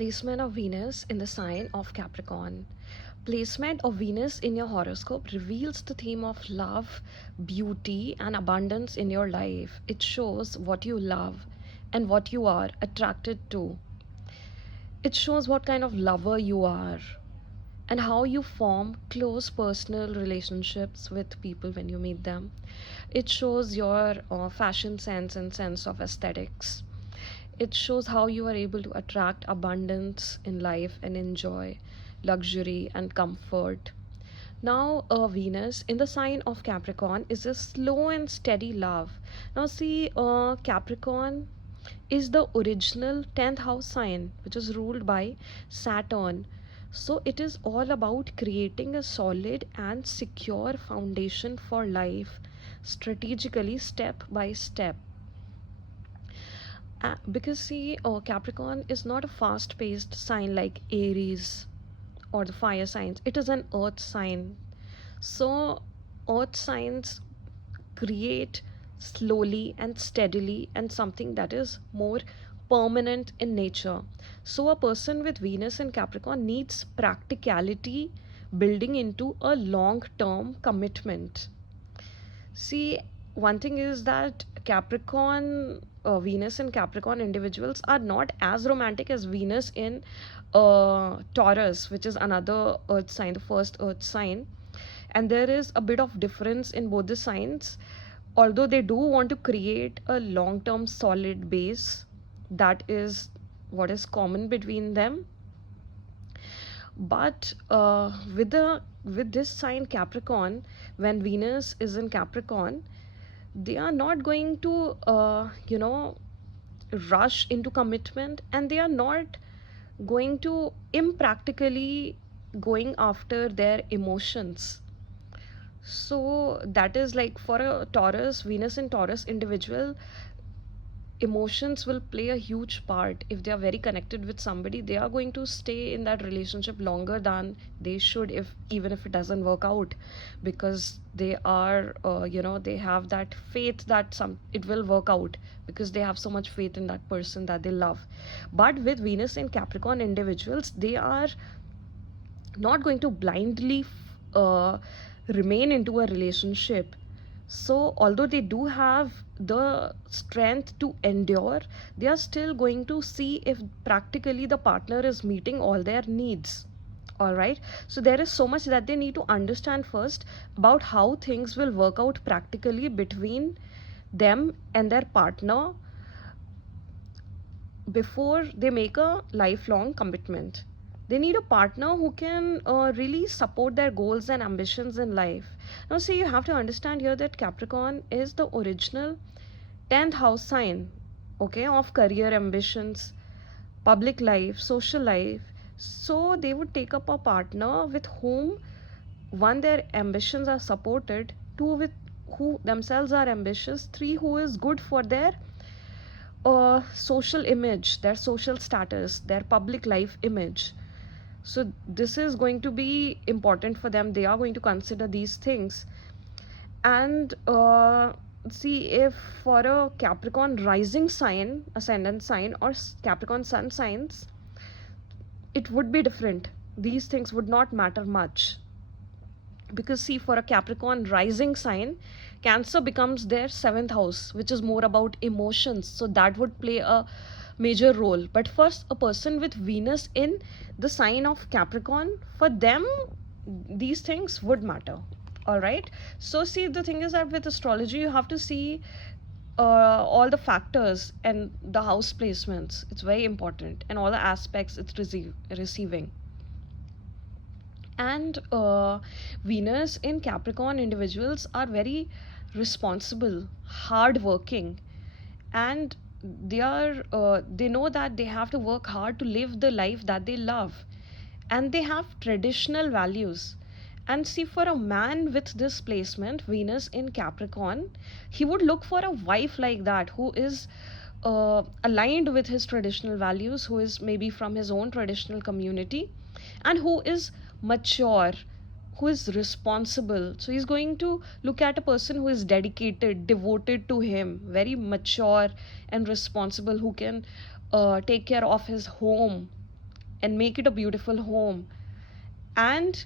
Placement of Venus in the sign of Capricorn. Placement of Venus in your horoscope reveals the theme of love, beauty, and abundance in your life. It shows what you love and what you are attracted to. It shows what kind of lover you are and how you form close personal relationships with people when you meet them. It shows your fashion sense and sense of aesthetics. It shows how you are able to attract abundance in life and enjoy luxury and comfort. Now, Venus in the sign of Capricorn is a slow and steady love. Now, see, Capricorn is the original 10th house sign, which is ruled by Saturn. So, it is all about creating a solid and secure foundation for life, strategically, step by step. Because see, Capricorn is not a fast-paced sign like Aries or the fire signs. It is an earth sign. So earth signs create slowly and steadily and something that is more permanent in nature. So a person with Venus in Capricorn needs practicality building into a long-term commitment. See, one thing is that Venus and Capricorn individuals are not as romantic as Venus in Taurus, which is another earth sign, the first earth sign. And there is a bit of difference in both the signs, although they do want to create a long term solid base. That is what is common between them. But with this sign Capricorn, when Venus is in Capricorn, they are not going to rush into commitment, and they are not going to impractically going after their emotions. So that is like for a Taurus, Venus in Taurus individual, emotions will play a huge part. If they are very connected with somebody, they are going to stay in that relationship longer than they should, if even if it doesn't work out, because they are they have that faith that some it will work out, because they have so much faith in that person that they love. But with Venus in Capricorn individuals, they are not going to blindly remain into a relationship. So, although they do have the strength to endure, they are still going to see if practically the partner is meeting all their needs. All right. So, there is so much that they need to understand first about how things will work out practically between them and their partner before they make a lifelong commitment. They need a partner who can really support their goals and ambitions in life. Now, see, you have to understand here that Capricorn is the original 10th house sign, okay, of career ambitions, public life, social life. So, they would take up a partner with whom, one, their ambitions are supported, two, with who themselves are ambitious, three, who is good for their social image, their social status, their public life image. So this is going to be important for them. They are going to consider these things. And see, if for a Capricorn rising sign, ascendant sign, or Capricorn sun signs, it would be different. These things would not matter much, because see, for a Capricorn rising sign, Cancer becomes their 7th house, which is more about emotions, so that would play a major role. But first, a person with Venus in the sign of Capricorn, for them these things would matter. All right. So see, the thing is that with astrology you have to see all the factors and the house placements. It's very important, and all the aspects it's receiving. And Venus in Capricorn individuals are very responsible, hardworking, and they know that they have to work hard to live the life that they love, and they have traditional values. And see, for a man with this placement, Venus in Capricorn, he would look for a wife like that, who is aligned with his traditional values, who is maybe from his own traditional community, and who is mature, who is responsible. So he's going to look at a person who is dedicated, devoted to him, very mature and responsible, who can take care of his home, and make it a beautiful home. And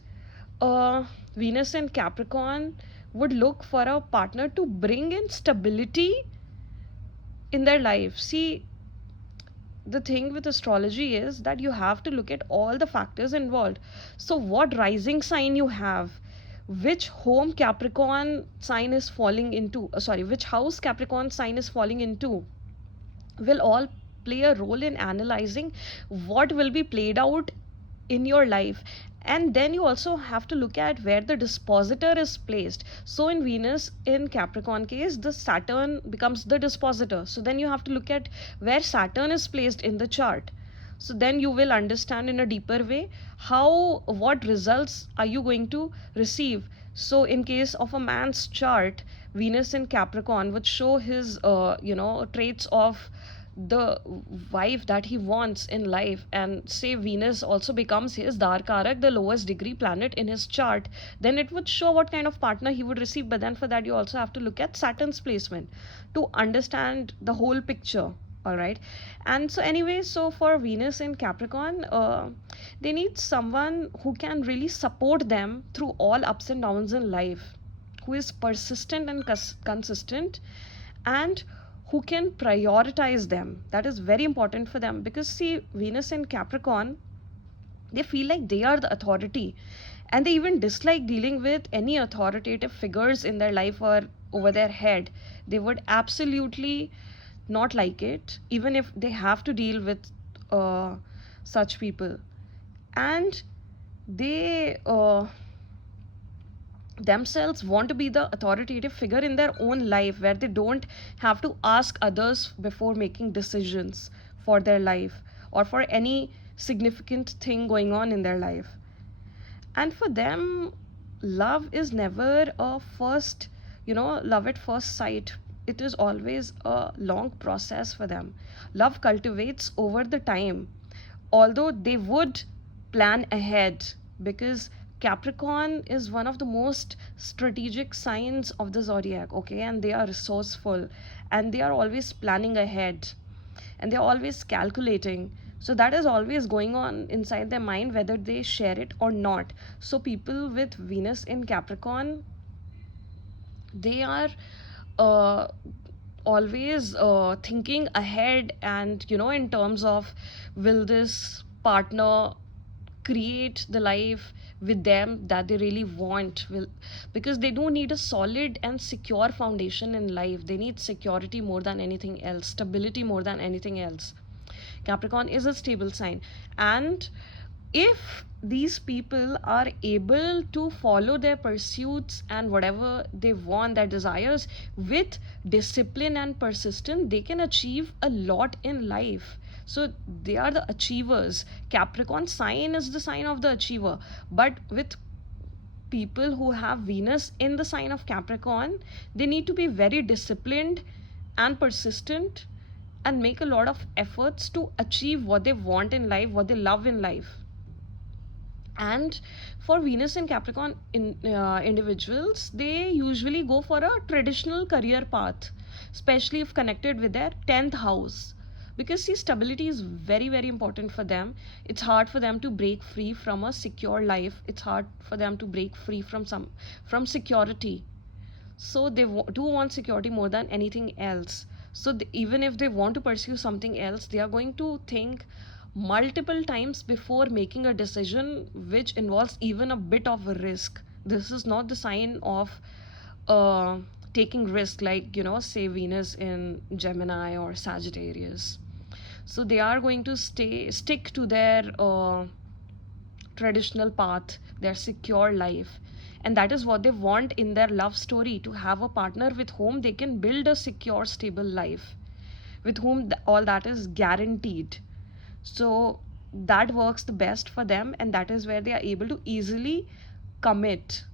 uh, Venus in Capricorn would look for a partner to bring in stability in their life. See, the thing with astrology is that you have to look at all the factors involved. So, what rising sign you have, which home Capricorn sign is falling into, which house Capricorn sign is falling into, will all play a role in analyzing what will be played out in your life. And then you also have to look at where the dispositor is placed. So in Venus in Capricorn case, the Saturn becomes the dispositor, so then you have to look at where Saturn is placed in the chart. So then you will understand in a deeper way how, what results are you going to receive. So in case of a man's chart, Venus in Capricorn would show his traits of the wife that he wants in life. And say Venus also becomes his Darkarak, the lowest degree planet in his chart, then it would show what kind of partner he would receive. But then for that you also have to look at Saturn's placement to understand the whole picture. All right. And so anyway, so for Venus in Capricorn, they need someone who can really support them through all ups and downs in life, who is persistent and consistent, and who can prioritize them. That is very important for them, because see, Venus in Capricorn, they feel like they are the authority, and they even dislike dealing with any authoritative figures in their life or over their head. They would absolutely not like it, even if they have to deal with such people. And they themselves want to be the authoritative figure in their own life, where they don't have to ask others before making decisions for their life or for any significant thing going on in their life. And for them, love is never a first, love at first sight. It is always a long process for them. Love cultivates over the time, although they would plan ahead, because Capricorn is one of the most strategic signs of the zodiac, okay? And they are resourceful, and they are always planning ahead, and they are always calculating. So that is always going on inside their mind, whether they share it or not. So people with Venus in Capricorn, they are uh, always thinking ahead, and in terms of, will this partner create the life with them that they really want, will, because they do need a solid and secure foundation in life. They need security more than anything else, stability more than anything else. Capricorn is a stable sign. And if these people are able to follow their pursuits and whatever they want, their desires, with discipline and persistence, they can achieve a lot in life. So they are the achievers. Capricorn sign is the sign of the achiever. But with people who have Venus in the sign of Capricorn, they need to be very disciplined and persistent, and make a lot of efforts to achieve what they want in life, what they love in life. And for Venus and Capricorn individuals, they usually go for a traditional career path, especially if connected with their 10th house. Because see, stability is very, very important for them. It's hard for them to break free from a secure life. It's hard for them to break free from security. So they do want security more than anything else. So even if they want to pursue something else, they are going to think multiple times before making a decision which involves even a bit of a risk. This is not the sign of uh, taking risk, like say Venus in Gemini or Sagittarius. So they are going to stick to their traditional path, their secure life. And that is what they want in their love story, to have a partner with whom they can build a secure, stable life, with whom all that is guaranteed. So that works the best for them, and that is where they are able to easily commit